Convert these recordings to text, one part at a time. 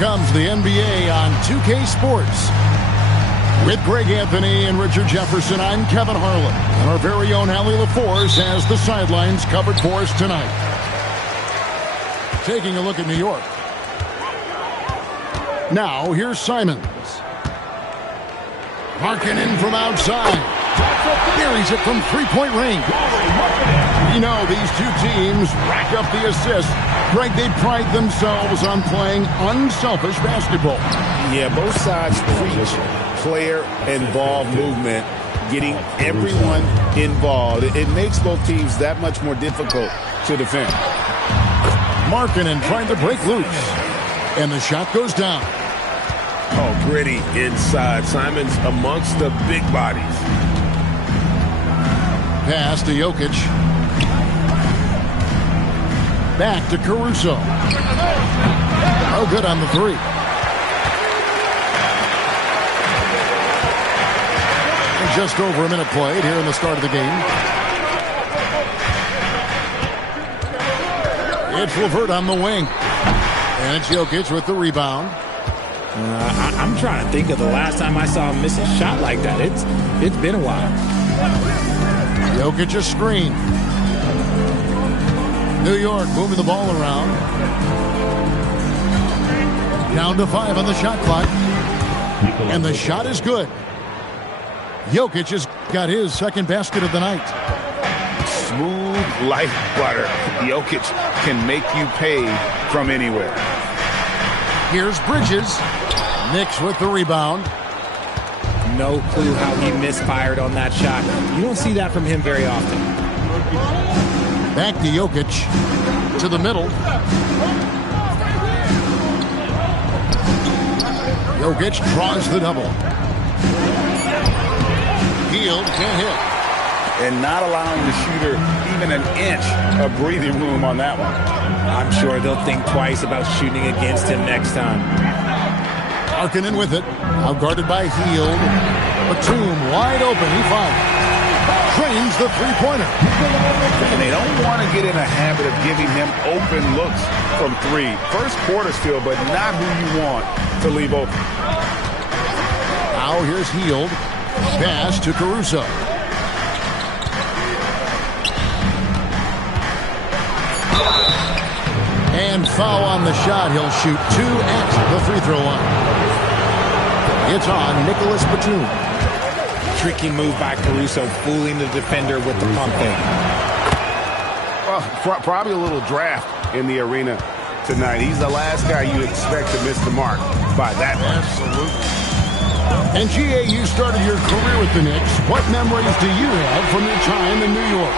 comes the NBA on 2K Sports. With Greg Anthony and Richard Jefferson, I'm Kevin Harlan. And our very own Allie LaForce has the sidelines covered for us tonight. Taking a look at New York. Now, here's Simons. Markkanen from outside. Buries it from three-point range. You know, these two teams rack up the assists. Greg, they pride themselves on playing unselfish basketball. Yeah, both sides preach player-involved movement, getting everyone involved. It makes both teams that much more difficult to defend. Markkanen trying to break loose. And the shot goes down. Oh, gritty inside. Simons amongst the big bodies. Pass to Jokic. Back to Caruso. Oh, good on the three. Just over a minute played here in the start of the game. It's LeVert on the wing. And it's Jokic with the rebound. I'm trying to think of the last time I saw him miss a shot like that. It's been a while. Jokic a screen. New York moving the ball around. Down to 5 on the shot clock. And the shot is good. Jokic has got his second basket of the night. Smooth like butter. Jokic can make you pay from anywhere. Here's Bridges. Knicks with the rebound. No clue how he misfired on that shot. You don't see that from him very often. Back to Jokic. To the middle. Jokic draws the double. Hield can't hit. And not allowing the shooter even an inch of breathing room on that one. I'm sure they'll think twice about shooting against him next time. Markkanen with it. Now guarded by Hield. Batum wide open. He fouls. Trains the three-pointer. And they don't want to get in a habit of giving him open looks from three. First quarter still, but not who you want to leave open. Now here's Hield. Pass to Caruso. And foul on the shot. He'll shoot 2 at the free throw line. It's on Nicholas Batum. Tricky move by Caruso, fooling the defender with the pump fake. Well, probably a little draft in the arena tonight. He's the last guy you expect to miss the mark by that much. Absolutely. And G.A., you started your career with the Knicks. What memories do you have from your time in New York?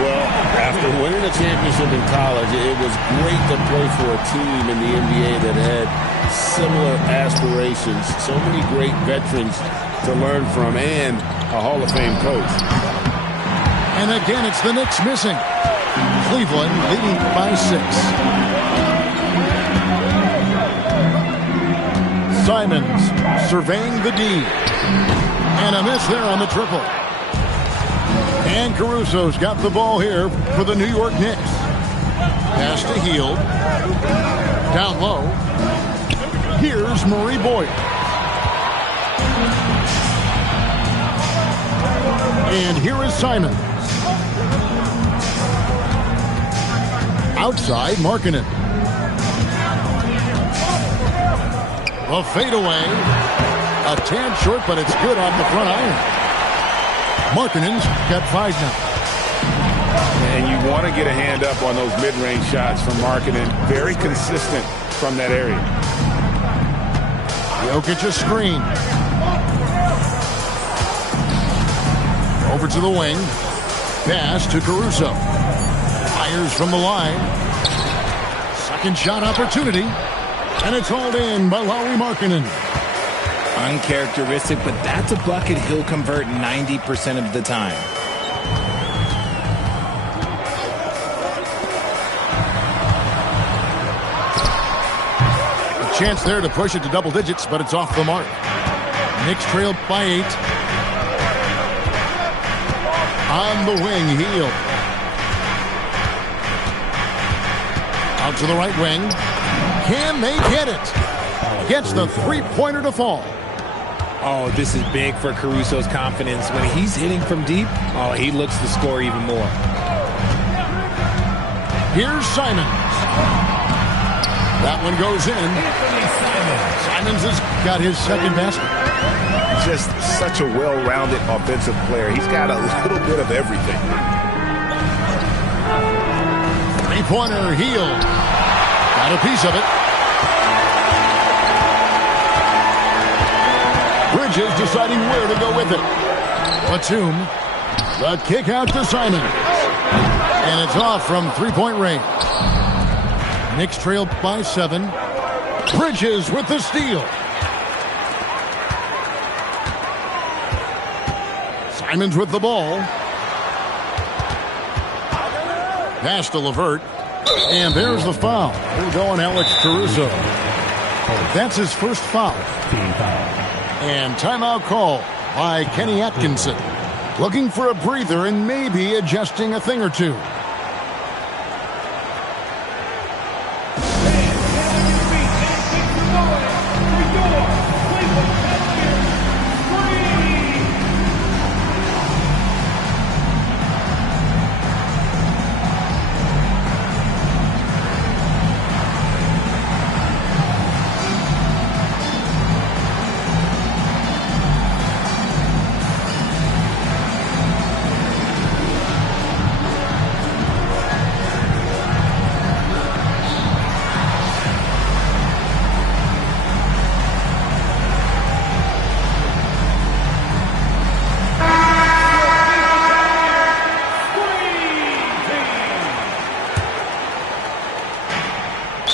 Well, after winning a championship in college, it was great to play for a team in the NBA that had similar aspirations. So many great veterans to learn from and a Hall of Fame coach. And again, it's the Knicks missing. Cleveland leading by 6. Simons surveying the D. And a miss there on the triple. And Caruso's got the ball here for the New York Knicks. Pass to Hield. Down low. Here's Murray Boyd. And here is Simons. Outside, Markkanen. A fadeaway. A tad short, but it's good off the front iron. Markkanen's got 5 now. And you want to get a hand up on those mid-range shots from Markkanen. Very consistent from that area. Jokic a screen. Over to the wing. Pass to Caruso. Fires from the line. Second shot opportunity. And it's hauled in by Lauri Markkanen. Uncharacteristic, but that's a bucket he'll convert 90% of the time. A chance there to push it to double digits, but it's off the mark. Knicks trailed by 8. On the wing, Hield. Out to the right wing. Can they get it? gets the three-pointer to fall. Oh, this is big for Caruso's confidence. When he's hitting from deep, oh, he looks to score even more. Here's Simons. That one goes in. Simons has got his second basket. Just such a well-rounded offensive player. He's got a little bit of everything. Three-pointer, Heel. Got a piece of it. Bridges deciding where to go with it. Batum. The kick out to Simons. And it's off from three-point range. Knicks trail by 7. Bridges with the steal. Simons with the ball. Pass to LeVert. And there's the foul. We'll go on Alex Caruso. That's his first foul. And timeout call by Kenny Atkinson. Looking for a breather and maybe adjusting a thing or two.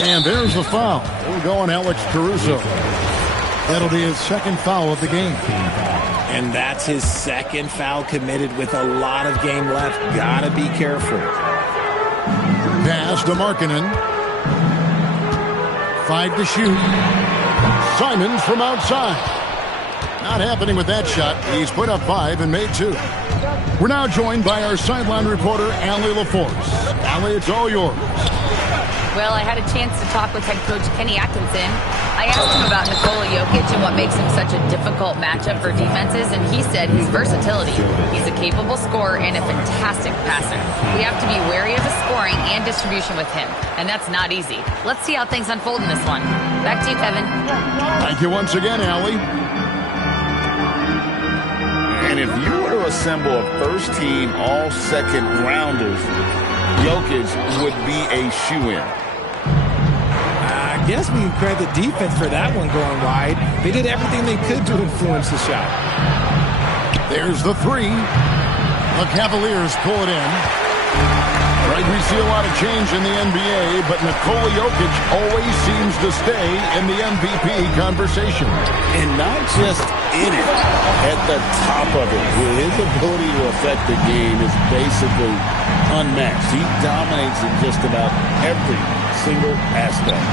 And there's the foul. We'll go on Alex Caruso. That'll be his second foul of the game. And that's his second foul committed with a lot of game left. Gotta be careful. Pass to Markkanen. 5 to shoot. Simons from outside. Not happening with that shot. He's put up 5 and made 2. We're now joined by our sideline reporter, Allie LaForce. Allie, it's all yours. Well, I had a chance to talk with head coach Kenny Atkinson. I asked him about Nikola Jokic and what makes him such a difficult matchup for defenses, and he said his versatility. He's a capable scorer and a fantastic passer. We have to be wary of his scoring and distribution with him, and that's not easy. Let's see how things unfold in this one. Back to you, Kevin. Thank you once again, Allie. And if you were to assemble a first-team all-second rounders, Jokic would be a shoo-in. I guess we can credit the defense for that one going wide. They did everything they could to influence the shot. There's the 3. The Cavaliers pull it in. Right, we see a lot of change in the NBA, but Nikola Jokic always seems to stay in the MVP conversation. And not just in it, at the top of it. His ability to affect the game is basically unmatched. He dominates in just about every single aspect.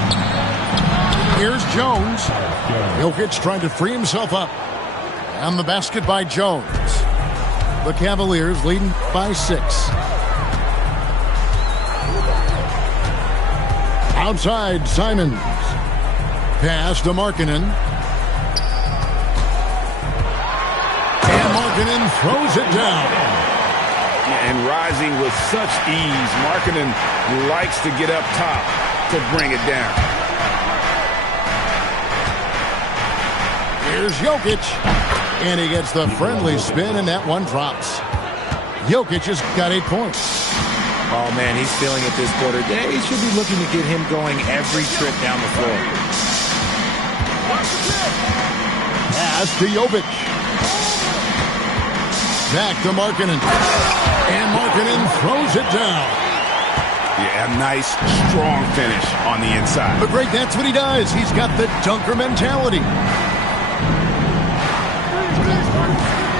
Here's Jones. Jokic trying to free himself up. And the basket by Jones. The Cavaliers leading by 6. Outside, Simons. Pass to Markkanen. And Markkanen throws it down. And rising with such ease, Markkanen likes to get up top to bring it down. Here's Jokic. And he gets the friendly spin, and that one drops. Jokic has got 8 points. Oh, man, he's feeling it this quarter. They should be looking to get him going every trip down the floor. Pass to Jokic. Back to Markkanen. And Markkanen throws it down. Yeah, a nice, strong finish on the inside. But Greg, that's what he does. He's got the dunker mentality.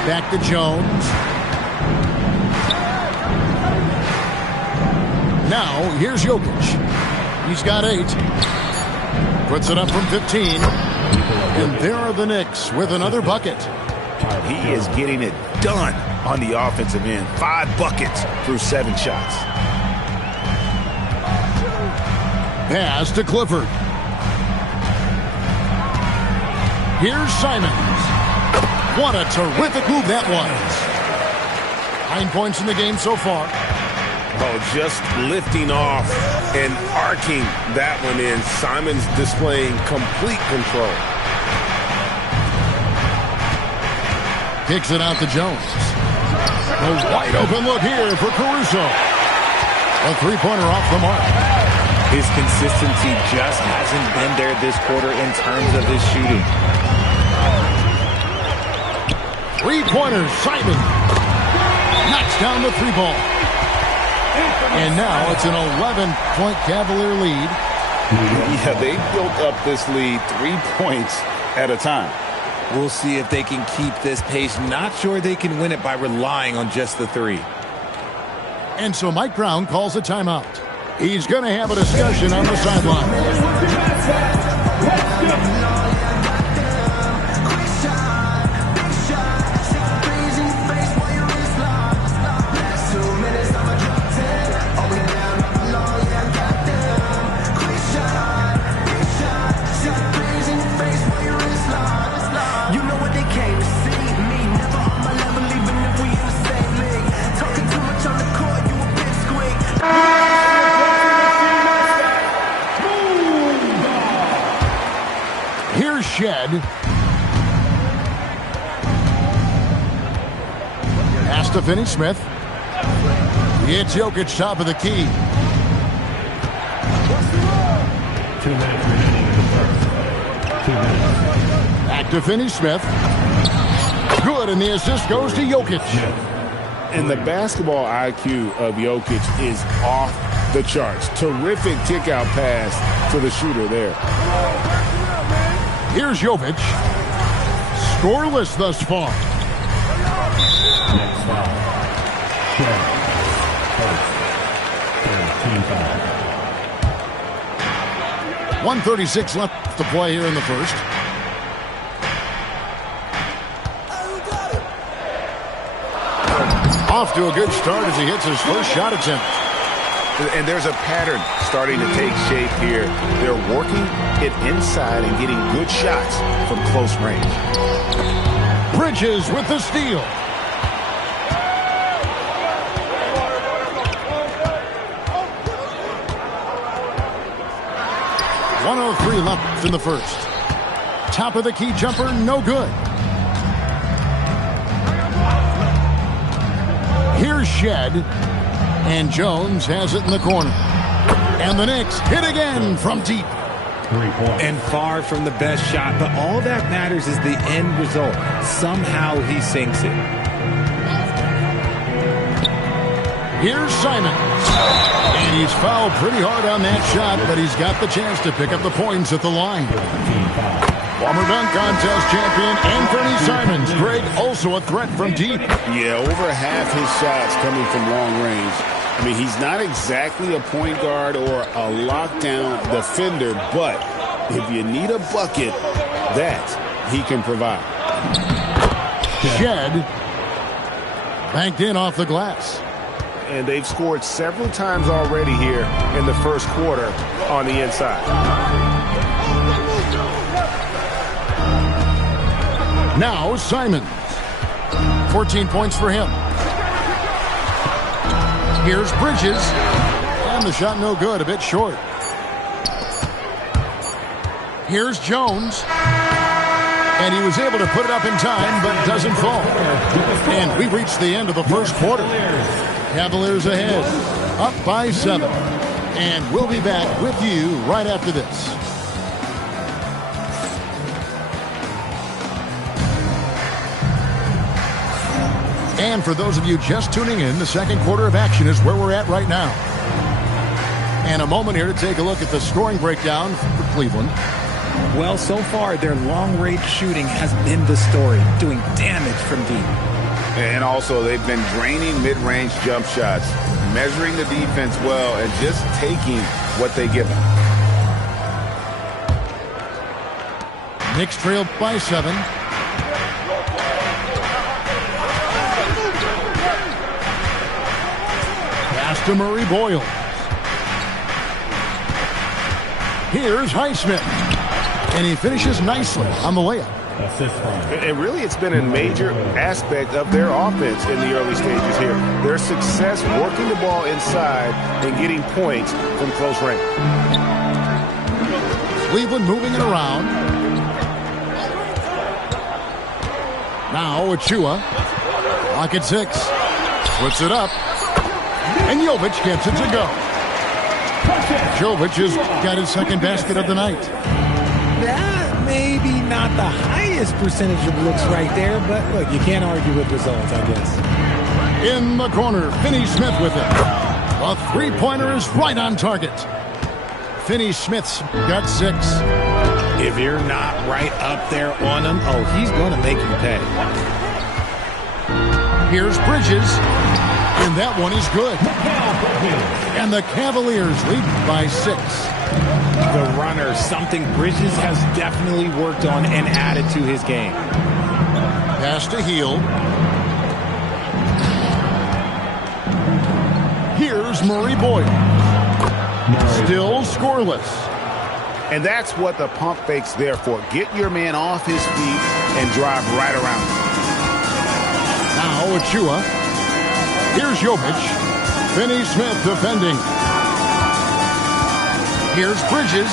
Back to Jones. Now, here's Jokic. He's got 8. Puts it up from 15. And there are the Knicks with another bucket. He is getting it done on the offensive end. 5 buckets through 7 shots. Pass to Clifford. Here's Simons. What a terrific move that was. 9 points in the game so far. Oh, just lifting off and arcing that one in. Simons displaying complete control. Kicks it out to Jones. A wide open look here for Caruso. A three-pointer off the mark. His consistency just hasn't been there this quarter in terms of his shooting. Three-pointers, Simon. Knocks down the three ball. And now it's an 11-point Cavalier lead. Yeah, they built up this lead 3 points at a time. We'll see if they can keep this pace. Not sure they can win it by relying on just the three. And so Mike Brown calls a timeout. He's going to have a discussion on the sideline. Here's Shed. Pass to Finney-Smith. It's Jokic top of the key. 2 minutes remaining in the first. 2 minutes. Back to Finney-Smith. Good, and the assist goes to Jokic. And the basketball IQ of Jokic is off the charts. Terrific kick-out pass to the shooter there. Here's Jokic. Scoreless thus far. Next foul. 13 foul. 1:36 left to play here in the first. Off to a good start as he hits his first shot attempt. And there's a pattern starting to take shape here. They're working it inside and getting good shots from close range. Bridges with the steal. .103 left in the first. Top of the key jumper, no good. Here's Shed. And Jones has it in the corner. And the Knicks hit again from deep. 3 points. And far from the best shot, but all that matters is the end result. Somehow he sinks it. Here's Simon. And he's fouled pretty hard on that shot, but he's got the chance to pick up the points at the line. Former dunk contest champion Anthony Simons. Greg, also a threat from deep. Yeah, over half his shots coming from long range. I mean, he's not exactly a point guard or a lockdown defender, but if you need a bucket, that he can provide. Shed banked in off the glass. And they've scored several times already here in the first quarter on the inside. Now Simons. 14 points for him. Here's Bridges. And the shot no good, a bit short. Here's Jones. And he was able to put it up in time, but doesn't fall. And we've reached the end of the first quarter. Cavaliers ahead, up by 7. And we'll be back with you right after this. And for those of you just tuning in, the second quarter of action is where we're at right now. And a moment here to take a look at the scoring breakdown for Cleveland. Well, so far, their long-range shooting has been the story, doing damage from deep. And also, they've been draining mid-range jump shots, measuring the defense well, and just taking what they give them. Knicks trail by 7. Pass to Murray Boyle. Here's Highsmith. And he finishes nicely on the layup. Assist 5. And really, it's been a major aspect of their offense in the early stages here. Their success working the ball inside and getting points from close range. Cleveland moving it around. Now Achua. Clock at 6. Puts it up. And Jovic gets it to go. Jovic has got his second basket of the night. That maybe not the highest percentage of looks right there, but look, you can't argue with results, I guess. In the corner, Finney-Smith with it. A three-pointer is right on target. Finney-Smith's got 6. If you're not right up there on him, oh, he's going to make you pay. Here's Bridges, and that one is good. And the Cavaliers lead by 6. The runner, something Bridges has definitely worked on and added to his game. Pass to Hield. Here's Murray Boyle. Still scoreless. And that's what the pump fake's there for. Get your man off his feet and drive right around him. Now Achua. Here's Jovic. Finney-Smith defending. Here's Bridges.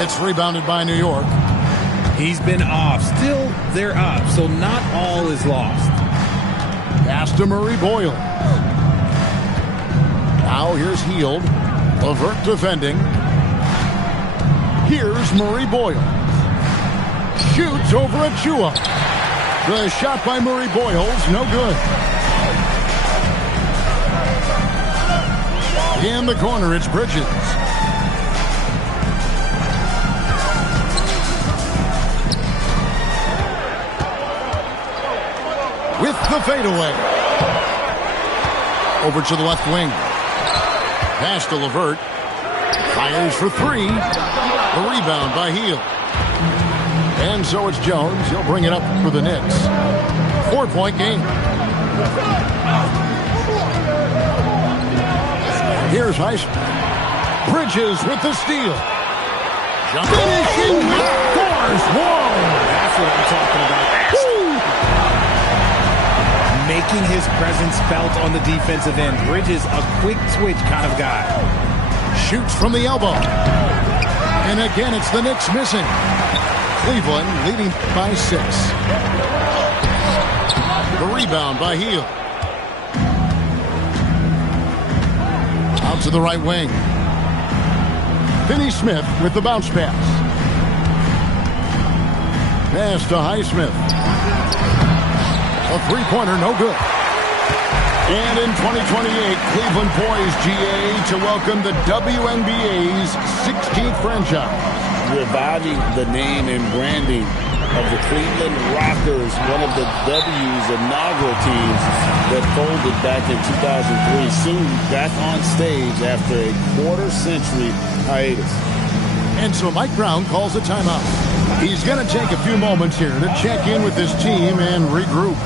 It's rebounded by New York. He's been off. Still, they're up, so not all is lost. Pass to Murray Boyle. Now here's Hield. LeVert defending. Here's Murray Boyle. Shoots over Achua. The shot by Murray Boyle's no good. In the corner, it's Bridges. With the fadeaway. Over to the left wing. Pass to LeVert. Fires for 3. The rebound by Hield. And so it's Jones. He'll bring it up for the Knicks. 4-point game. Here's Highsmith. Bridges with the steal. Finishing with force. Whoa! That's what I'm talking about. Making his presence felt on the defensive end. Bridges, a quick switch kind of guy. Shoots from the elbow. And again, it's the Knicks missing. Cleveland leading by 6. The rebound by Hield. Out to the right wing. Finney-Smith with the bounce pass. Pass to Highsmith. A three-pointer, no good. And in 2028, Cleveland poised, GA, to welcome the WNBA's 16th franchise. Reviving the name and branding of the Cleveland Rockers, one of the W's inaugural teams that folded back in 2003, soon back on stage after a quarter-century hiatus. And so Mike Brown calls a timeout. He's going to take a few moments here to check in with his team and regroup.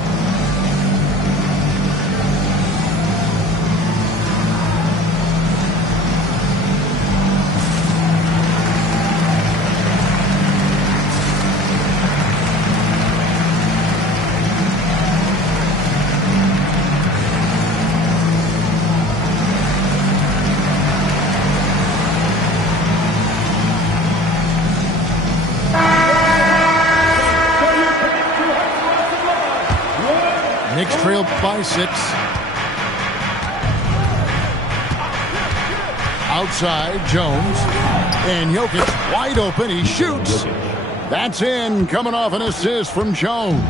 Knicks trail by 6. Outside, Jones. And Jokic wide open. He shoots. That's in. Coming off an assist from Jones.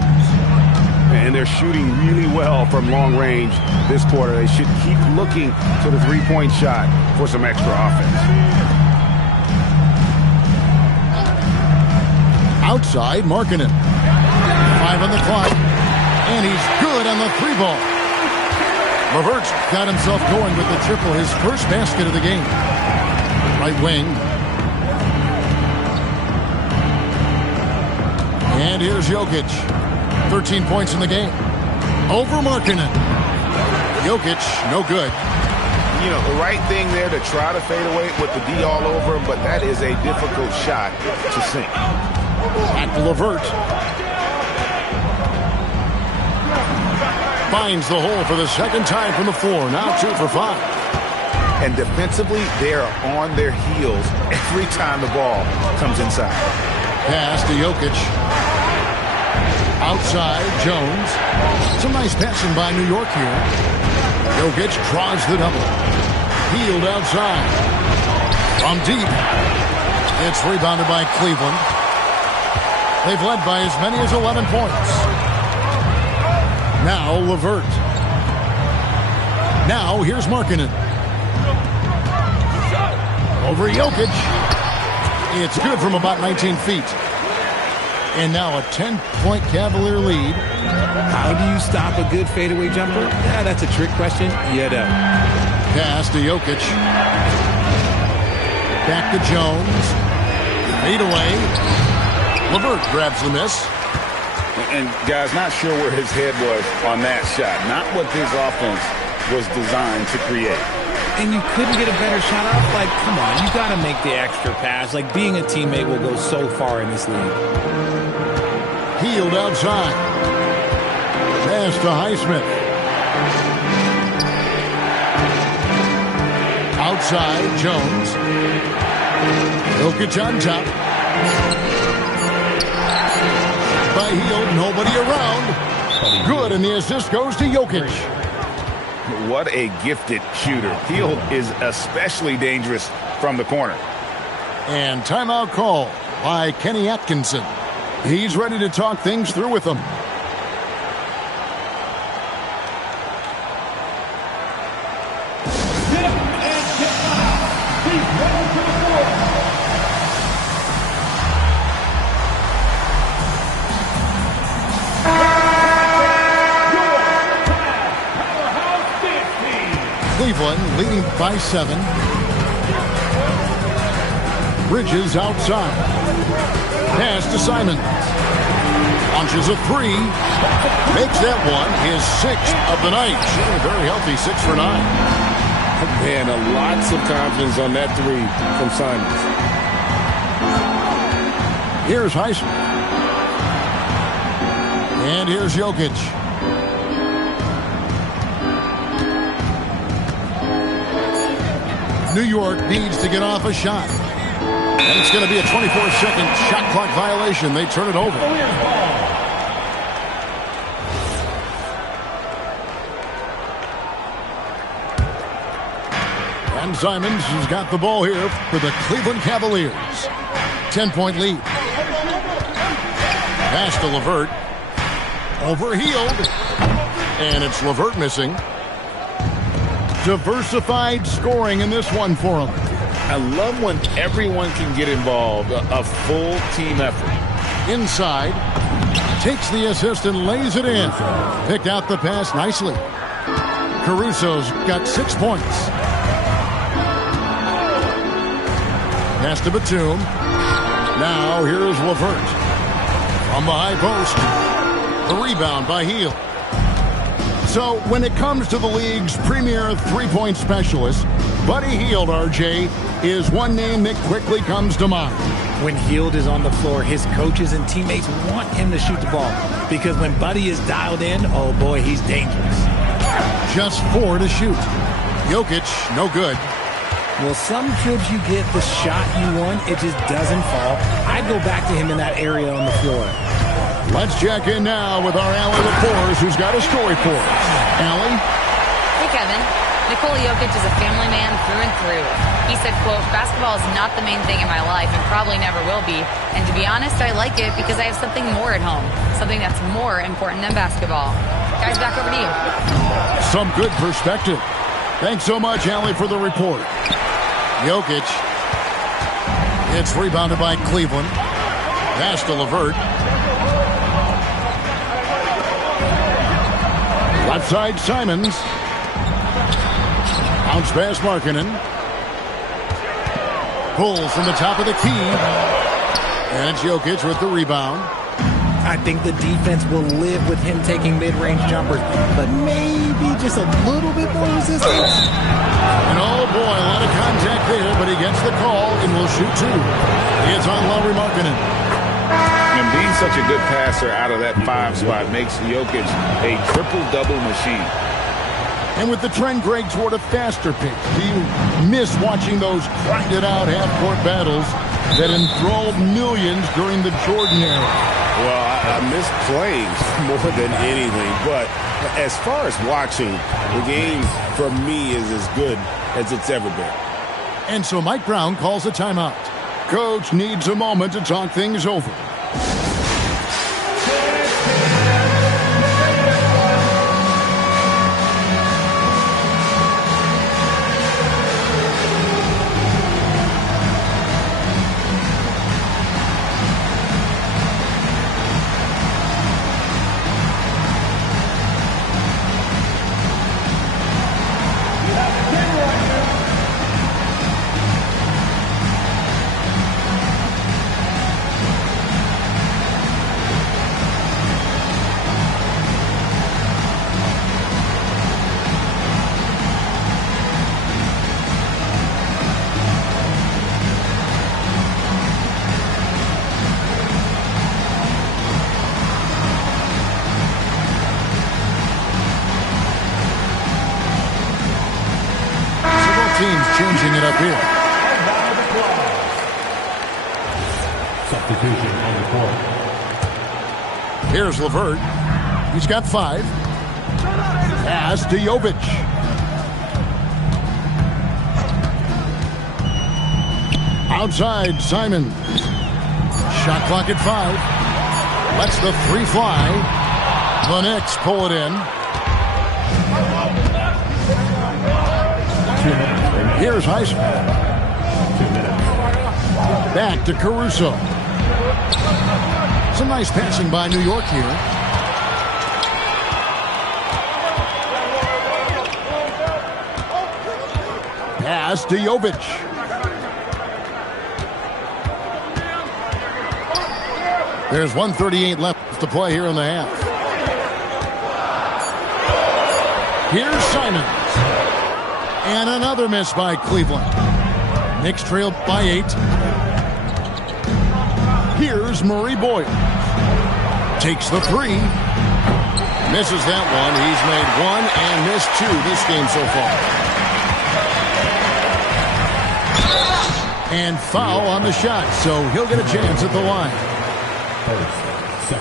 And they're shooting really well from long range this quarter. They should keep looking to the three-point shot for some extra offense. Outside, Markkanen. 5 on the clock. And he's good on the 3-ball. LeVert's got himself going with the triple, his first basket of the game. Right wing. And here's Jokic. 13 points in the game. Over Markkanen. Jokic, no good. You know, the right thing there to try to fade away with the D all over him, but that is a difficult shot to sink. Back to Levert. Finds the hole for the second time from the floor. Now 2 for 5. And defensively, they are on their heels every time the ball comes inside. Pass to Jokic. Outside, Jones. Some nice passing by New York here. Jokic draws the double. Hield outside. From deep. It's rebounded by Cleveland. They've led by as many as 11 points. Now Levert. Now here's Markkanen. Over Jokic. It's good from about 19 feet. And now a 10-point Cavalier lead. How do you stop a good fadeaway jumper? Yeah, that's a trick question. You don't. Pass to Jokic. Back to Jones. Fade away. Levert grabs the miss. And, guys, not sure where his head was on that shot. Not what this offense was designed to create. And you couldn't get a better shot off? Like, come on, you got to make the extra pass. Like, being a teammate will go so far in this league. Hield outside. Pass to Highsmith. Outside, Jones. Jokic on top. By Hield, nobody around. Good, and the assist goes to Jokic. What a gifted shooter. Hield is especially dangerous from the corner. And timeout call by Kenny Atkinson. He's ready to talk things through with them. Cleveland leading by 7. Bridges outside. Pass to Simon. Launches a 3. Makes that one his 6th of the night. Shooting a very healthy 6 for 9. Man, lots of confidence on that 3 from Simons. Here's Highsmith. And here's Jokic. New York needs to get off a shot. And it's going to be a 24-second shot clock violation. They turn it over. And Simons has got the ball here for the Cleveland Cavaliers. 10-point lead. Pass to Levert. Over Hield. And it's Levert missing. Diversified scoring in this one for him. I love when everyone can get involved, a full team effort. Inside, takes the assist and lays it in. Picked out the pass nicely. Caruso's got 6 points. Pass to Batum. Now here's Levert. From the high post. The rebound by Hield. So when it comes to the league's premier three-point specialist, Buddy Hield, RJ, is one name that quickly comes to mind. When Hield is on the floor, his coaches and teammates want him to shoot the ball. Because when Buddy is dialed in, oh boy, he's dangerous. Just 4 to shoot. Jokic, no good. Well, some trips you get the shot you want, it just doesn't fall. I'd go back to him in that area on the floor. Let's check in now with our Allie Lepores, who's got a story for us. Allie? Hey, Kevin. Nikola Jokic is a family man through and through. He said, quote, basketball is not the main thing in my life and probably never will be. And to be honest, I like it because I have something more at home. Something that's more important than basketball. Guys, back over to you. Some good perspective. Thanks so much, Allie, for the report. Jokic. It's rebounded by Cleveland. Pass to Levert. Left side, Simons. Bounce pass, Markkanen. Pulls from the top of the key. And it's Jokic with the rebound. I think the defense will live with him taking mid-range jumpers, but maybe just a little bit more resistance. And oh boy, a lot of contact there, but he gets the call and will shoot 2. It's on Lauri Markkanen. And being such a good passer out of that 5 spot makes Jokic a triple-double machine. And with the trend, Greg, toward a faster pace, do you miss watching those grinded-out half-court battles that enthralled millions during the Jordan era? Well, I miss playing more than anything. But as far as watching, the game for me is as good as it's ever been. And so Mike Brown calls a timeout. Coach needs a moment to talk things over. Teams changing it up here. Substitution on the court. Here's LeVert. He's got 5. Pass to Jovic. Outside, Simon. Shot clock at 5. Lets the 3 fly. The Knicks pull it in. Here's Heisman. 2 minutes. Back to Caruso. Some nice passing by New York here. Pass to Jovic. There's 1:38 left to play here in the half. Here's Simons. And another miss by Cleveland. Knicks trailed by 8. Here's Murray Boyd. Takes the 3. Misses that one. He's made 1 and missed 2 this game so far. And foul on the shot, so he'll get a chance at the line.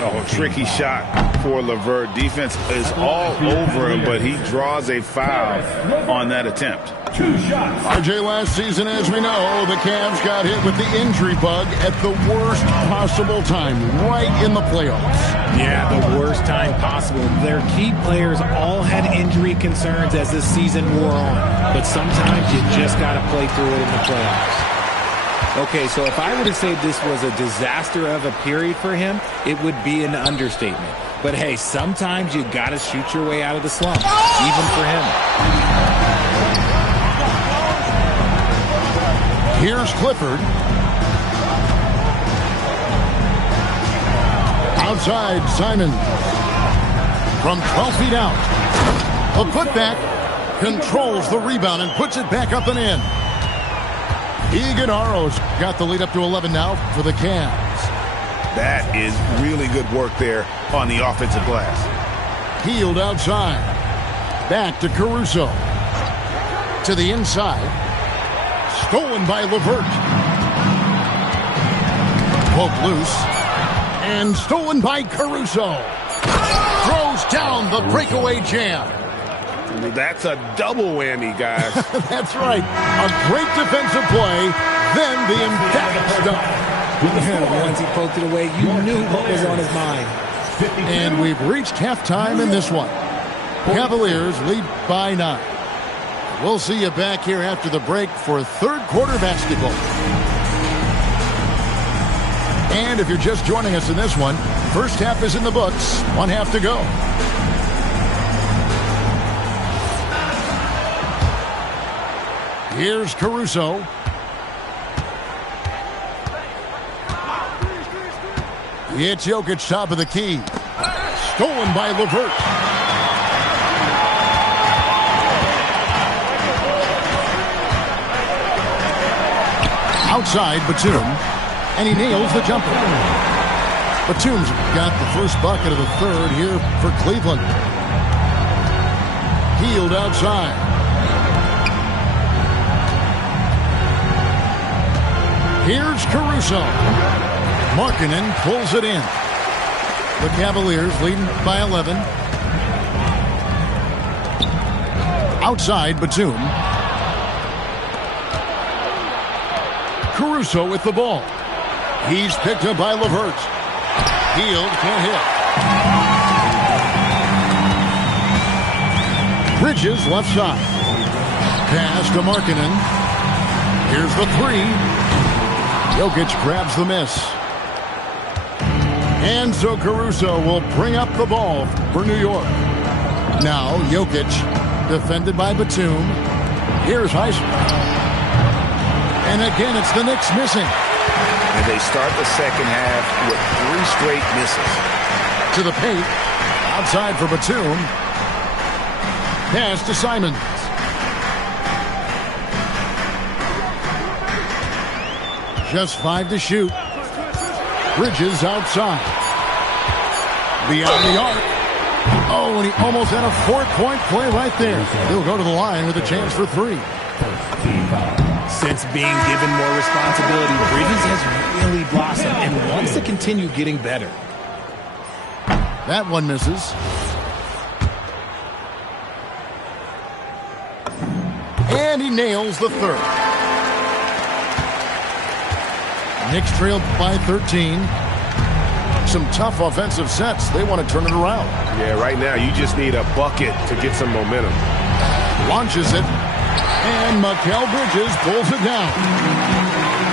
Oh, tricky shot for LeVert. Defense is all over him, but he draws a foul on that attempt. 2 shots. RJ, last season, as we know, the Cavs got hit with the injury bug at the worst possible time, right in the playoffs. Yeah, the worst time possible. Their key players all had injury concerns as the season wore on, but sometimes you just got to play through it in the playoffs. Okay, so if I were to say this was a disaster of a period for him, it would be an understatement. But hey, sometimes you got to shoot your way out of the slump, even for him. Here's Clifford. Outside, Simon. From 12 feet out. A putback. Controls the rebound and puts it back up and in. Iguodala's got the lead up to 11 now for the Cavs. That is really good work there on the offensive glass. Healed outside. Back to Caruso. To the inside. Stolen by LeVert. Poked loose. And stolen by Caruso. Throws down the breakaway jam. That's a double whammy, guys. That's right. A great defensive play, then the emphatic stop. Once he poked it away, you knew what was on his mind. And we've reached halftime in this one. Cavaliers lead by 9. We'll see you back here after the break for third quarter basketball. And if you're just joining us in this one, first half is in the books. 1 half to go. Here's Caruso. It's Jokic, top of the key. Stolen by LeVert. Outside, Batum. And he nails the jumper. Batum's got the first bucket of the third here for Cleveland. Healed outside. Here's Caruso. Markkanen pulls it in. The Cavaliers leading by 11. Outside, Batum. Caruso with the ball. He's picked up by LeVert. Hield can't hit. Bridges left side. Pass to Markkanen. Here's the three. Jokic grabs the miss. And so Caruso will bring up the ball for New York. Now Jokic, defended by Batum. Here's Heisman. And again, it's the Knicks missing. And they start the second half with 3 straight misses. To the paint. Outside for Batum. Pass to Simons. Just 5 to shoot. Bridges outside. Beyond the arc. Oh, and he almost had a 4-point play right there. He'll go to the line with a chance for 3. Since being given more responsibility, Bridges has really blossomed and wants to continue getting better. That one misses. And he nails the third. Knicks trailed by 13. Some tough offensive sets. They want to turn it around. Yeah, right now you just need a bucket to get some momentum. Launches it. And Mikal Bridges pulls it down.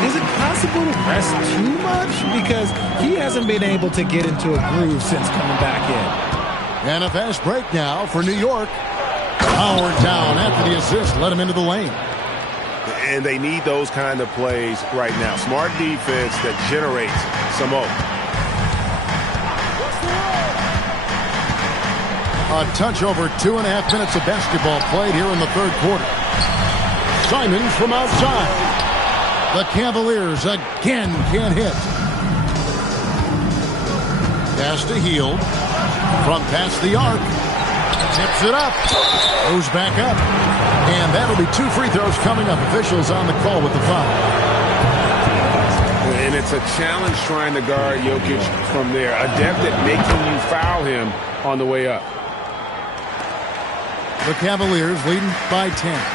Is it possible to rest too much? Because he hasn't been able to get into a groove since coming back in. And a fast break now for New York. Howard down after the assist. Let him into the lane. And they need those kind of plays right now. Smart defense that generates some hope. A touch over 2.5 minutes of basketball played here in the third quarter. Simons from outside. The Cavaliers again can't hit. Pass to Hield. From past the arc. Tips it up. Goes back up. And that'll be 2 free throws coming up. Officials on the call with the foul. And it's a challenge trying to guard Jokic from there. Adept at making you foul him on the way up. The Cavaliers leading by 10.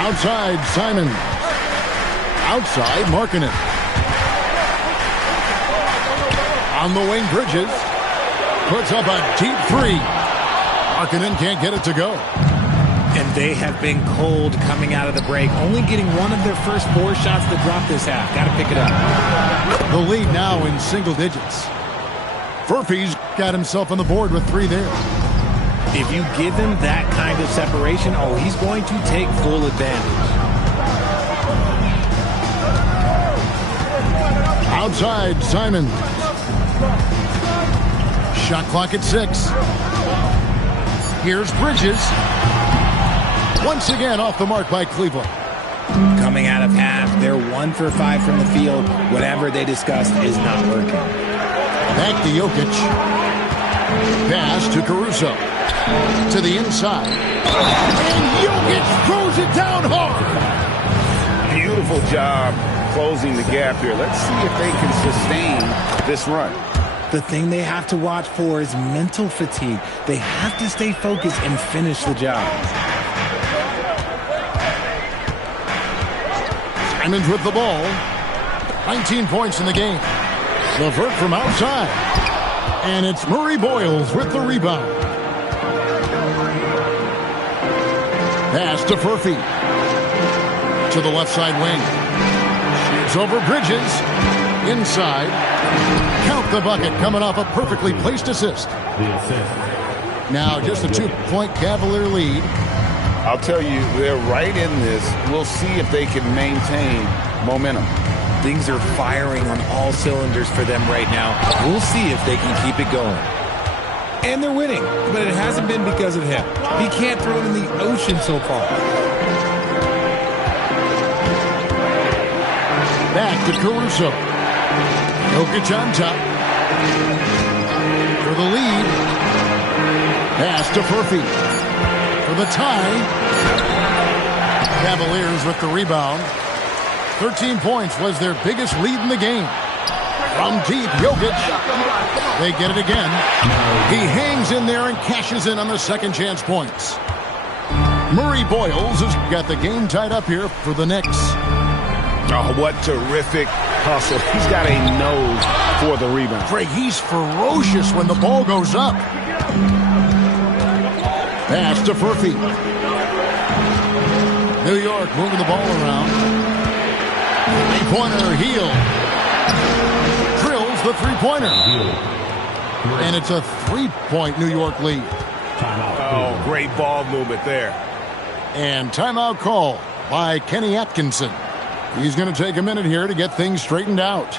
Outside, Simon. Outside, Markkanen. On the wing, Bridges. Puts up a deep 3. Markkanen can't get it to go. And they have been cold coming out of the break. Only getting one of their first 4 shots to drop this half. Got to pick it up. The lead now in single digits. Furphy's got himself on the board with 3 there. If you give him that kind of separation, oh, he's going to take full advantage. Outside, Simon. Shot clock at 6. Here's Bridges. Once again off the mark by Cleveland. Coming out of half, they're 1 for 5 from the field. Whatever they discussed is not working. Back to Jokic. Pass to Caruso. To the inside. And Jokic throws it down hard. Beautiful job closing the gap here. Let's see if they can sustain this run. The thing they have to watch for is mental fatigue. They have to stay focused and finish the job. Simons with the ball. 19 points in the game. LeVert from outside. And it's Murray Boyles with the rebound. Pass to Furphy. To the left side wing. Shoots over Bridges. Inside. Count the bucket coming off a perfectly placed assist. Now just a 2-point Cavalier lead. I'll tell you, they're right in this. We'll see if they can maintain momentum. Things are firing on all cylinders for them right now. We'll see if they can keep it going. And they're winning, but it hasn't been because of him. He can't throw it in the ocean so far. Back to Caruso. Jokic on top. For the lead. Pass to Furphy. For the tie. Cavaliers with the rebound. 13 points was their biggest lead in the game. From deep, Jokic. They get it again. He hangs in there and cashes in on the second chance points. Murray Boyles has got the game tied up here for the Knicks. Oh, what terrific hustle. He's got a nose for the rebound. Greg, he's ferocious when the ball goes up. Pass to Furphy. New York moving the ball around. Three-pointer, Heel. Drills the three-pointer. And it's a three-point New York lead. Oh, great ball movement there. And timeout call by Kenny Atkinson. He's going to take a minute here to get things straightened out.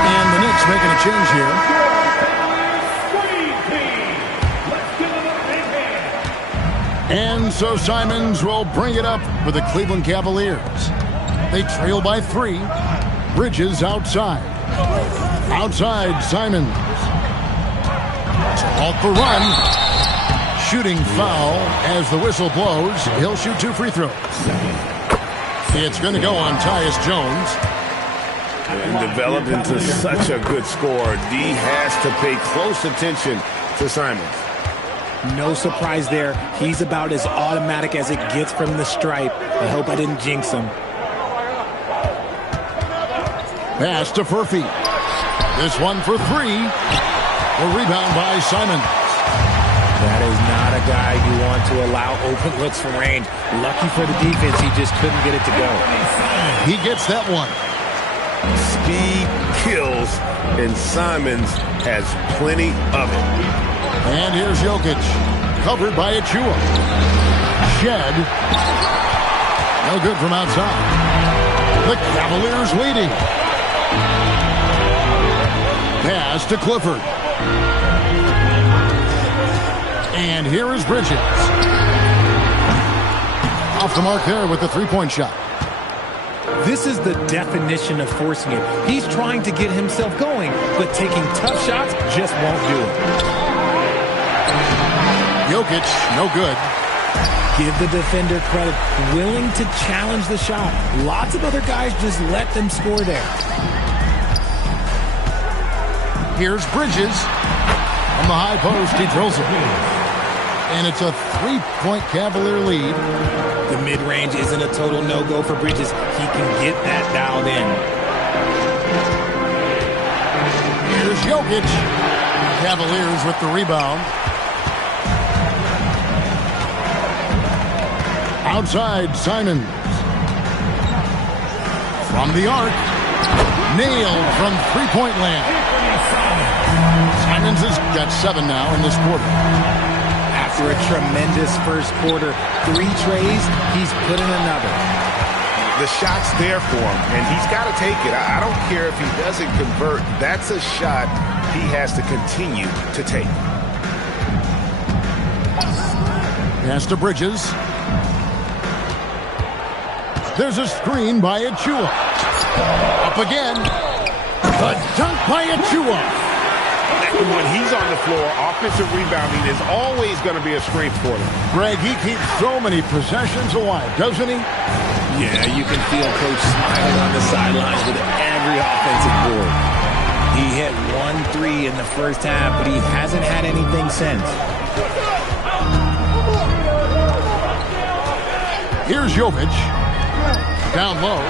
And the Knicks making a change here. And so Simons will bring it up for the Cleveland Cavaliers. They trail by 3. Bridges outside. Outside, Simons. Off the run. Shooting foul as the whistle blows. He'll shoot 2 free throws. It's going to go on Tyus Jones. And developed into such a good scorer. D has to pay close attention to Simons. No surprise there. He's about as automatic as it gets from the stripe. I hope I didn't jinx him. Pass to Furphy. This one for 3. A rebound by Simons. That is not a guy you want to allow open looks from range. Lucky for the defense, he just couldn't get it to go. He gets that one. Speed kills, and Simons has plenty of it. And here's Jokic, covered by Achua. Shed. No good from outside. The Cavaliers leading. Pass to Clifford. And here is Bridges. Off the mark there with the three-point shot. This is the definition of forcing it. He's trying to get himself going, but taking tough shots just won't do it. Jokic, no good. Give the defender credit. Willing to challenge the shot. Lots of other guys just let them score there. Here's Bridges. On the high post, he drills it. And it's a 3-point Cavalier lead. The mid-range isn't a total no-go for Bridges. He can get that dialed in. Here's Jokic. Cavaliers with the rebound. Outside, Simons. From the arc. Nailed from three-point land. Simons has got 7 now in this quarter. After a tremendous first quarter, 3 trays, he's put in another. The shot's there for him, and he's got to take it. I don't care if he doesn't convert. That's a shot he has to continue to take. Pass to Bridges. There's a screen by Achua. Up again. A dunk by Achua. When he's on the floor, offensive rebounding is always going to be a strength for them. Greg, he keeps so many possessions alive, doesn't he? Yeah, you can feel Coach smiling on the sidelines with every offensive board. He hit 1 3 in the first half, but he hasn't had anything since. Here's Jokic. Down low.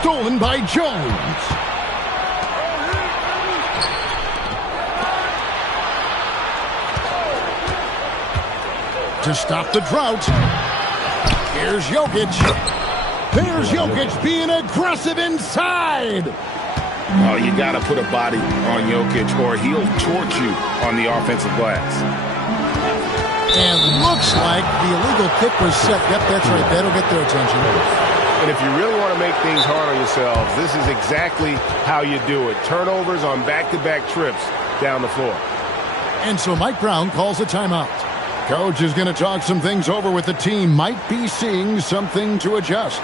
Stolen by Jones. To stop the drought. Here's Jokic. There's Jokic being aggressive inside. Oh, you got to put a body on Jokic or he'll torch you on the offensive glass. And looks like the illegal kick was set. Yep, that's right. That'll get their attention. And if you really want to make things hard on yourselves, this is exactly how you do it. Turnovers on back-to-back trips down the floor. And so Mike Brown calls a timeout. Coach is going to talk some things over with the team. Might be seeing something to adjust.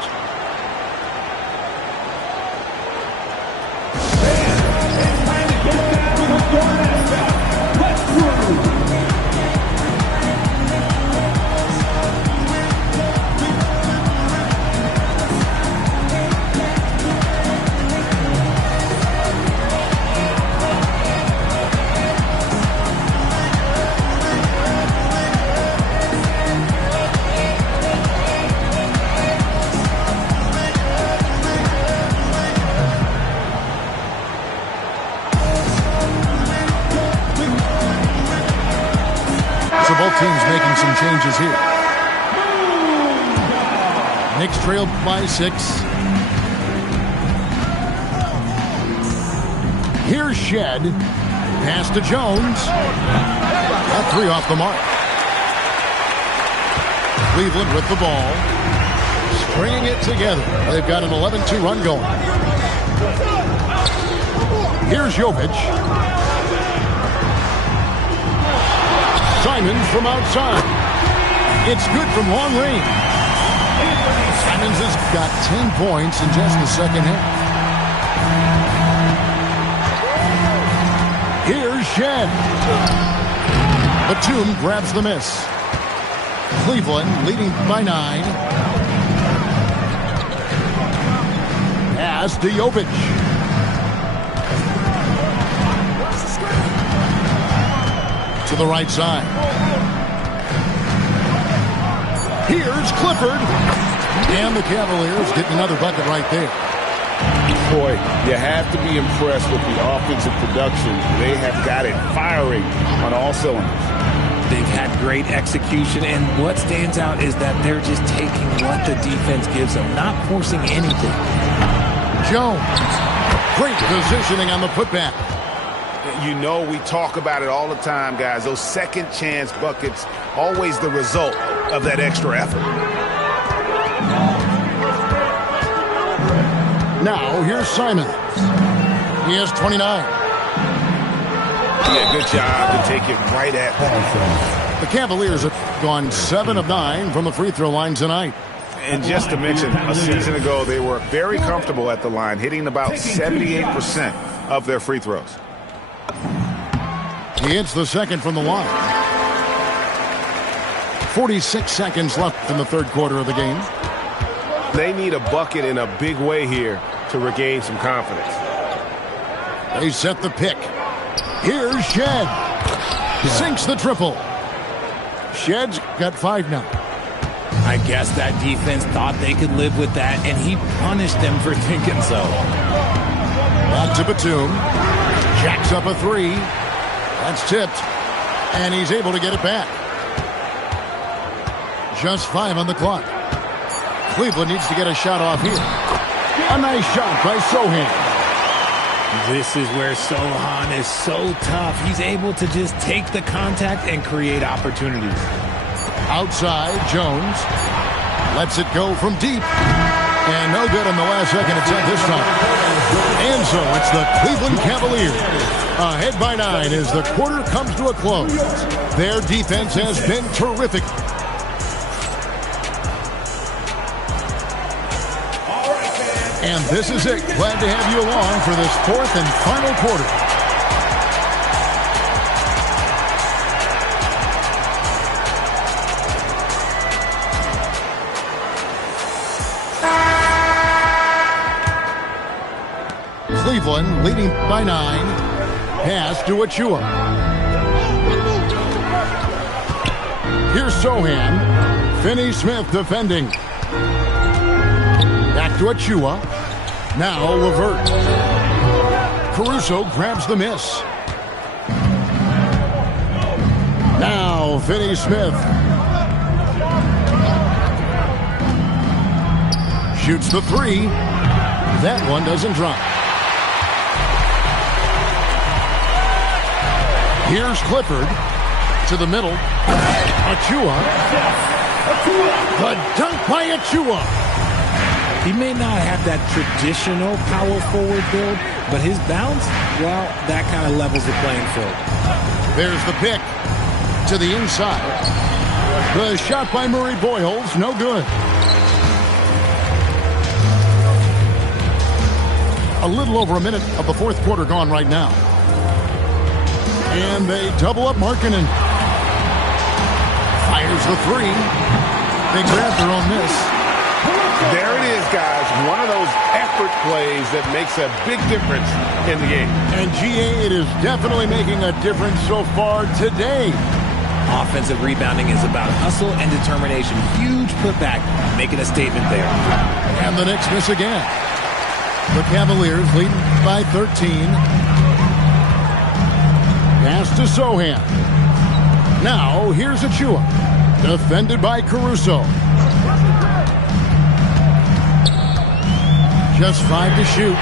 Both teams making some changes here. Knicks trail by 6. Here's Shed. Pass to Jones. All 3 off the mark. Cleveland with the ball. Stringing it together. They've got an 11-2 run going. Here's Jovic. Simons from outside. It's good from long range. Simons has got 10 points in just the second half. Here's Shed. Batum grabs the miss. Cleveland leading by 9. Pass to Jovic. To the right side. Here's Clifford. And the Cavaliers getting another bucket right there. Boy, you have to be impressed with the offensive production. They have got it firing on all cylinders. They've had great execution, and what stands out is that they're just taking what the defense gives them, not forcing anything. Jones. Great positioning on the putback. You know, we talk about it all the time, guys. Those second chance buckets, always the result of that extra effort. Now, here's Simons. He has 29. Yeah, good job to take it right at them. The Cavaliers have gone 7 of 9 from the free throw line tonight. And just to mention, a season ago, they were very comfortable at the line, hitting about 78% of their free throws. He hits the second from the line. 46 seconds left in the third quarter of the game. They need a bucket in a big way here to regain some confidence. They set the pick. Here's Shed. Sinks the triple. Shed's got 5 now. I guess that defense thought they could live with that, and he punished them for thinking so. Back to Batum. Jacks up a 3. That's tipped. And he's able to get it back. Just 5 on the clock. Cleveland needs to get a shot off here. A nice shot by Sohan. This is where Sohan is so tough. He's able to just take the contact and create opportunities. Outside, Jones lets it go from deep. And no good on the last second attempt this time. And so it's the Cleveland Cavaliers ahead by 9 as the quarter comes to a close. Their defense has been terrific. And this is it. Glad to have you along for this 4th and final quarter. Cleveland leading by 9. Pass to Achua. Here's Sohan. Finney-Smith defending. Back to Achua. Now Levert. Caruso grabs the miss. Now Finney-Smith. Shoots the 3. That one doesn't drop. Here's Clifford. To the middle. Achua. The dunk by Achua. He may not have that traditional power forward build, but his bounce, well, that kind of levels the playing field. There's the pick to the inside. The shot by Murray Boyles, no good. A little over a minute of the fourth quarter gone right now. And they double up Markkanen. Fires the three. They grab their own miss. There it is, guys. One of those effort plays that makes a big difference in the game. And GA, it is definitely making a difference so far today. Offensive rebounding is about hustle and determination. Huge putback, making a statement there. And the Knicks miss again. The Cavaliers leading by 13. Pass to Sohan. Now, here's Achua. Defended by Caruso. Just 5 to shoot.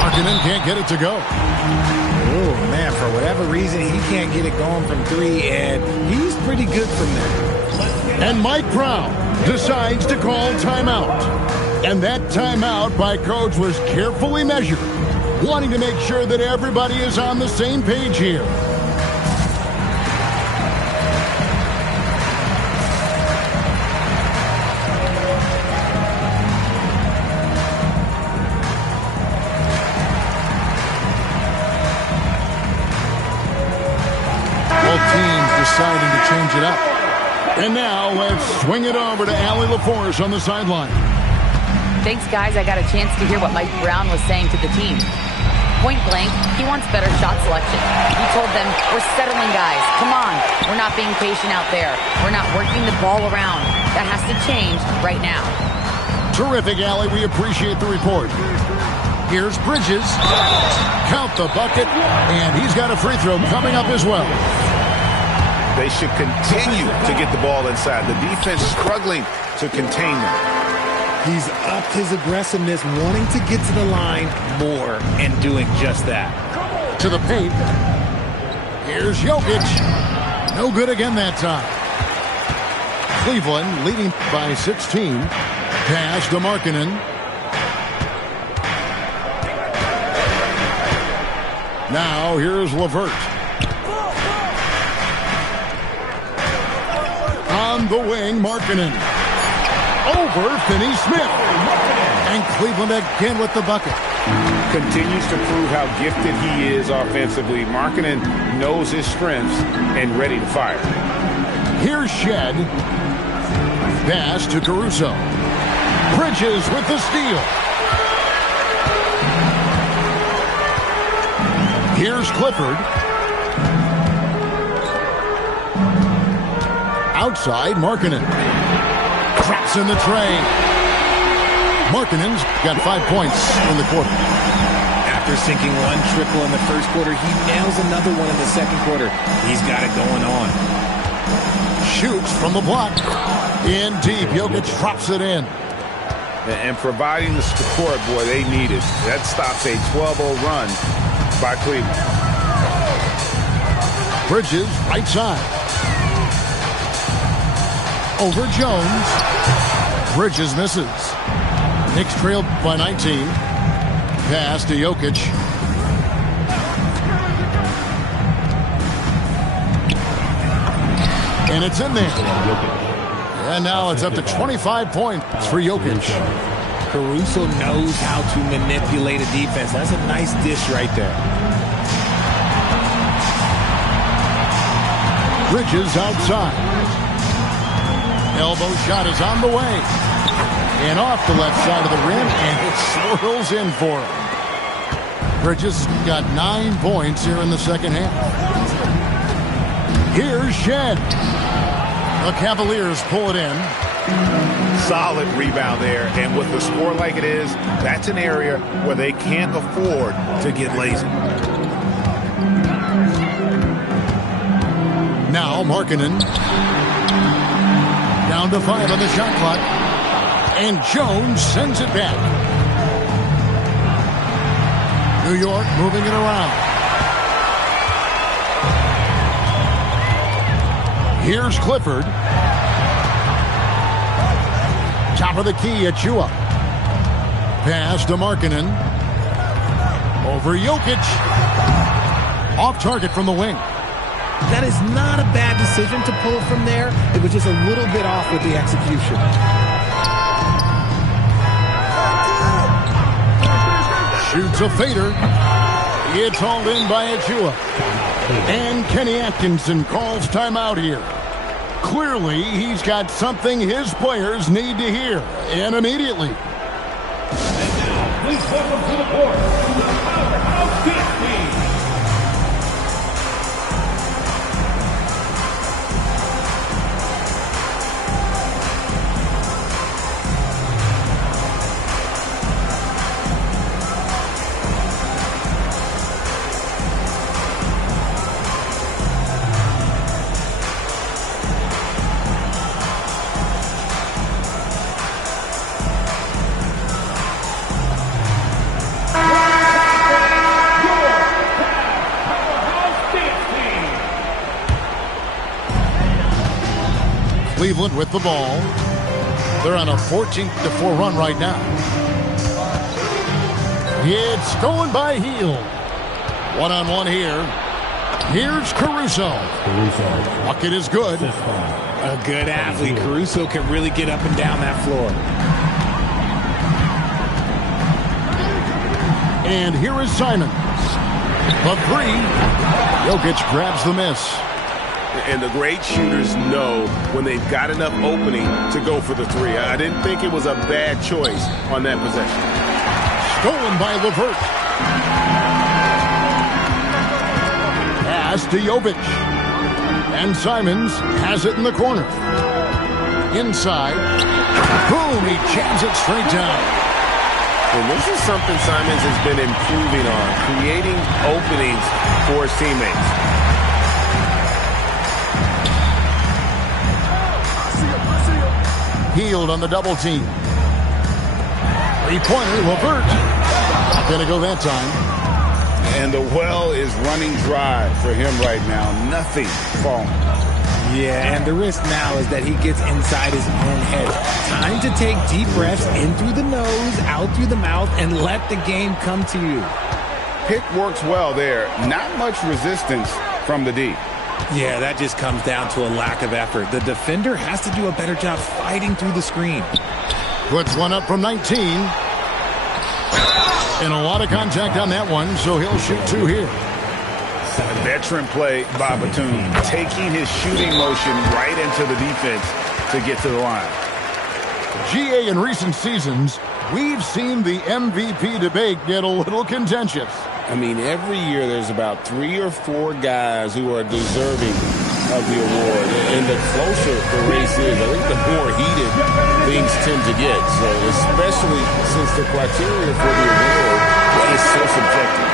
Markkanen can't get it to go. Oh, man, for whatever reason, he can't get it going from three, and he's pretty good from there. And Mike Brown decides to call timeout. And that timeout by Coach was carefully measured, wanting to make sure that everybody is on the same page here. Both teams deciding to change it up. And now let's swing it over to Allie LaForce on the sideline. Thanks, guys. I got a chance to hear what Mike Brown was saying to the team. Point blank, he wants better shot selection. He told them, we're settling, guys. Come on. We're not being patient out there. We're not working the ball around. That has to change right now. Terrific, Allie. We appreciate the report. Here's Bridges. Count the bucket. And he's got a free throw coming up as well. They should continue to get the ball inside. The defense struggling to contain them. He's upped his aggressiveness, wanting to get to the line more and doing just that. To the paint. Here's Jokic. No good again that time. Cleveland leading by 16. Pass to Markkanen. Now here's LeVert. On the wing, Markkanen. Over Finney-Smith. And Cleveland again with the bucket. Continues to prove how gifted he is offensively. Markkanen knows his strengths and ready to fire. Here's Shed. Pass to Caruso. Bridges with the steal. Here's Clifford. Outside, Markkanen. Traps in the tray. Markkanen's got 5 points in the quarter. After sinking one triple in the first quarter, he nails another one in the second quarter. He's got it going on. Shoots from the block. In deep. Jokic drops it in. And providing the support, boy, they need it. That stops a 12-0 run by Cleveland. Bridges, right side. Over Jones. Bridges misses. Knicks trailed by 19. Pass to Jokic. And it's in there. And now it's up to 25 points for Jokic. Caruso knows how to manipulate a defense. That's a nice dish right there. Bridges outside. Elbow shot is on the way. And off the left side of the rim, and it swirls in for him. Bridges got 9 points here in the second half. Here's Shed. The Cavaliers pull it in. Solid rebound there, and with the score like it is, that's an area where they can't afford to get lazy. Now Markkanen. Down to 5 on the shot clock. And Jones sends it back. New York moving it around. Here's Clifford. Top of the key, Achua. Pass to Markkanen. Over Jokic. Off target from the wing. That is not a bad decision to pull from there. It was just a little bit off with the execution. Shoots a fader. It's hauled in by Achua. And Kenny Atkinson calls timeout here. Clearly, he's got something his players need to hear, and immediately. Please welcome to the court, the Powerhouse Dance Team. Cleveland with the ball. They're on a 14-4 run right now. It's stolen by Hield. One-on-one here. Here's Caruso. Bucket is good. A good athlete. Caruso can really get up and down that floor. And here is Simons. The three. Jokic grabs the miss. And the great shooters know when they've got enough opening to go for the three. I didn't think it was a bad choice on that possession. Stolen by LeVert. Pass to Jovic. And Simons has it in the corner. Inside. Boom, he jams it straight down. And this is something Simons has been improving on, creating openings for his teammates. Hield on the double team. Three-pointer, LeVert. Not going to go that time. And the well is running dry for him right now. Nothing falling. Yeah, and the risk now is that he gets inside his own head. Time to take deep breaths in through the nose, out through the mouth, and let the game come to you. Pick works well there. Not much resistance from the D. Yeah, that just comes down to a lack of effort. The defender has to do a better job fighting through the screen. Puts one up from 19. And a lot of contact on that one, so he'll shoot two here. Veteran play by Batum, taking his shooting motion right into the defense to get to the line. GA in recent seasons, we've seen the MVP debate get a little contentious. I mean, every year there's about 3 or 4 guys who are deserving of the award. And the closer the race is, I think the more heated things tend to get. So especially since the criteria for the award is so subjective.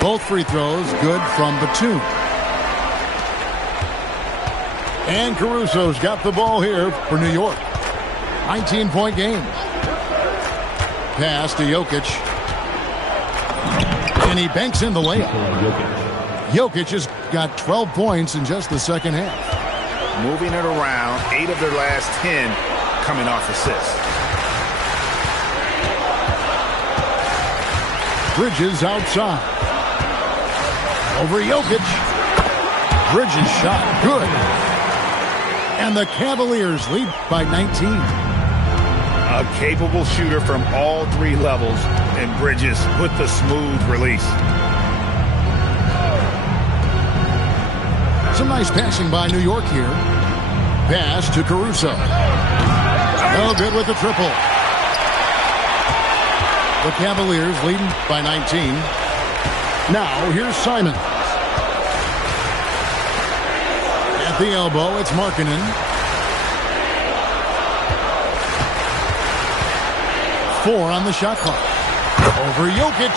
Both free throws good from Batum. And Caruso's got the ball here for New York. 19-point game. Pass to Jokic. And he banks in the layup. Jokic has got 12 points in just the second half. Moving it around, 8 of their last 10 coming off assists. Bridges outside. Over Jokic. Bridges shot good. And the Cavaliers lead by 19. A capable shooter from all 3 levels, and Bridges with the smooth release. Some nice passing by New York here. Pass to Caruso. No good with the triple. The Cavaliers leading by 19. Now, here's Simons. At the elbow, it's Markkanen. Four on the shot clock. Over Jokic.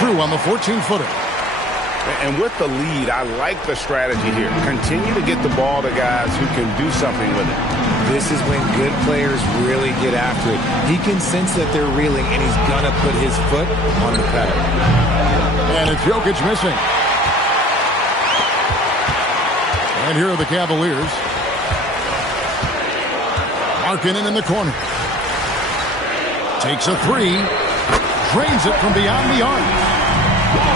True on the 14-footer. And with the lead, I like the strategy here. Continue to get the ball to guys who can do something with it. This is when good players really get after it. He can sense that they're reeling, and he's going to put his foot on the pedal. And it's Jokic missing. And here are the Cavaliers. Markkanen in the corner. Takes a three. Drains it from beyond the arc.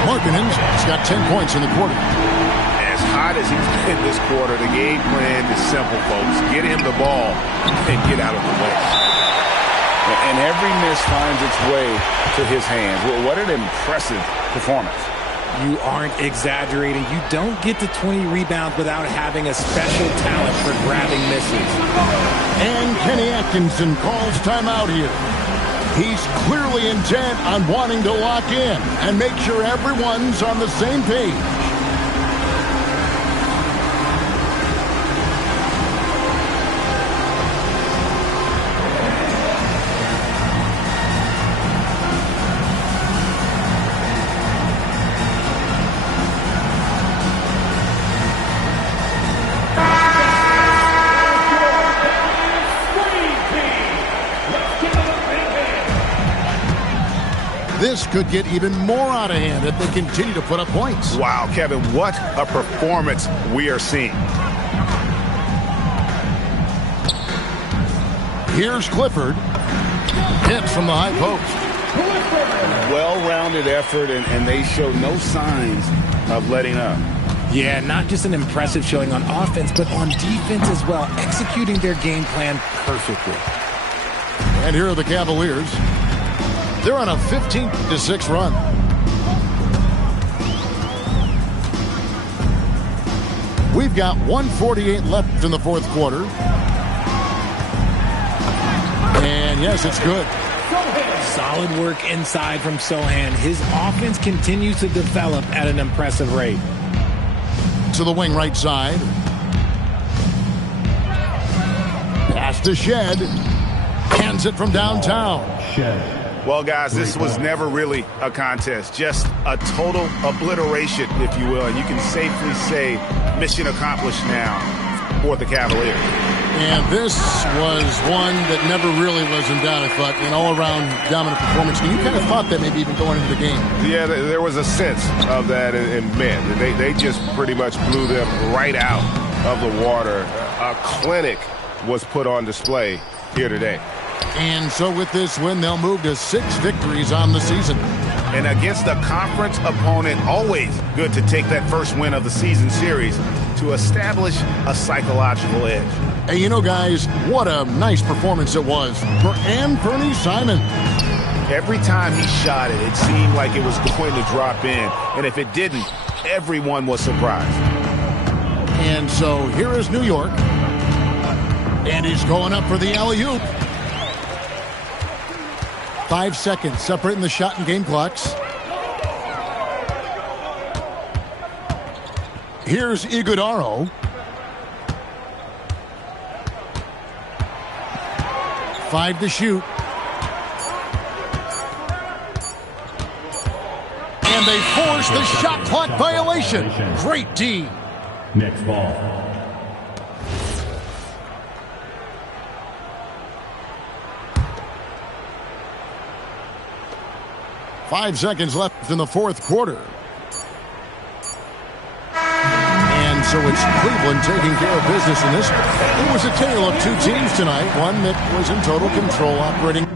Markkanen's got 10 points in the quarter. As hot as he's been this quarter, the game plan is simple, folks. Get him the ball and get out of the way. And every miss finds its way to his hands. Well, what an impressive performance. You aren't exaggerating. You don't get to 20 rebounds without having a special talent for grabbing misses. And Kenny Atkinson calls timeout here. He's clearly intent on wanting to lock in and make sure everyone's on the same page. This could get even more out of hand if they continue to put up points. Wow, Kevin, what a performance we are seeing. Here's Clifford. Hits from the high post. Well-rounded effort, and they show no signs of letting up. Yeah, not just an impressive showing on offense, but on defense as well, executing their game plan perfectly. And here are the Cavaliers. They're on a 15-6 run. We've got 1:48 left in the fourth quarter. And yes, it's good. Solid work inside from Sohan. His offense continues to develop at an impressive rate. To the wing right side. Pass to Shed. Hands it from downtown. Shed. Well, guys, this was never really a contest, just a total obliteration, if you will. And you can safely say mission accomplished now for the Cavaliers. And this was one that never really was in doubt, I thought, an all-around dominant performance. And you kind of thought that maybe even going into the game. Yeah, there was a sense of that in men. They just pretty much blew them right out of the water. A clinic was put on display here today. And so with this win, they'll move to 6 victories on the season. And against a conference opponent, always good to take that first win of the season series to establish a psychological edge. Hey, you know, guys, what a nice performance it was for Anthony Simon. Every time he shot it, it seemed like it was going to drop in. And if it didn't, everyone was surprised. And so here is New York. And he's going up for the alley-oop. 5 seconds separating the shot and game clocks. Here's Iguodaro. Five to shoot. And they force the shot clock violation. Great D. Next ball. Five seconds left in the fourth quarter. And so it's Cleveland taking care of business in this. It was a tale of two teams tonight. One that was in total control, operating